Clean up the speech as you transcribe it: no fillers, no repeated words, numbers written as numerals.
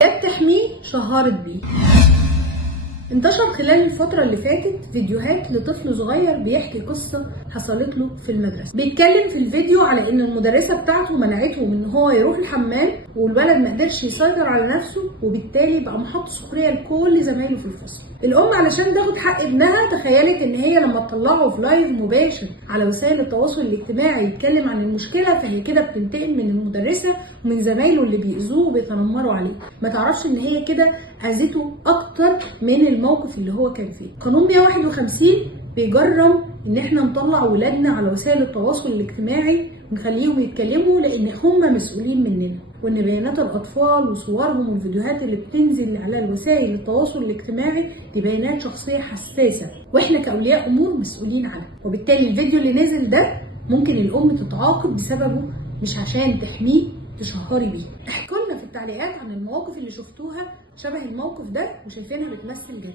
تحميه شهرت بيه. انتشر خلال الفترة اللي فاتت فيديوهات لطفل صغير بيحكي قصة حصلت له في المدرسة. بيتكلم في الفيديو على ان المدرسة بتاعته منعته من ان هو يروح الحمام، والولد ما قدرش يسيطر على نفسه، وبالتالي بقى محط سخرية لكل زمايله في الفصل. الام علشان تاخد حق ابنها تخيلت ان هي لما تطلعه في لايف مباشر على وسائل التواصل الاجتماعي يتكلم عن المشكلة، فهي كده بتنتقم من المدرسة ومن زمايله اللي بيأذوه وبيتنمروا عليه. ما تعرفش ان هي كده اذته اكتر من الموقف اللي هو كان فيه. قانون 151 بيجرم ان احنا نطلع ولادنا على وسائل التواصل الاجتماعي ونخليهم يتكلموا، لان هم مسؤولين مننا، وان بيانات الاطفال وصورهم والفيديوهات اللي بتنزل على الوسائل التواصل الاجتماعي دي بيانات شخصيه حساسه، واحنا كاولياء امور مسؤولين عنها. وبالتالي الفيديو اللي نزل ده ممكن الام تتعاقب بسببه، مش عشان تحميه تشهري بيه. احكوا لنا في التعليقات عن المواقف اللي شفتوها شبه الموقف ده وشايفينها بتمثل جريمه.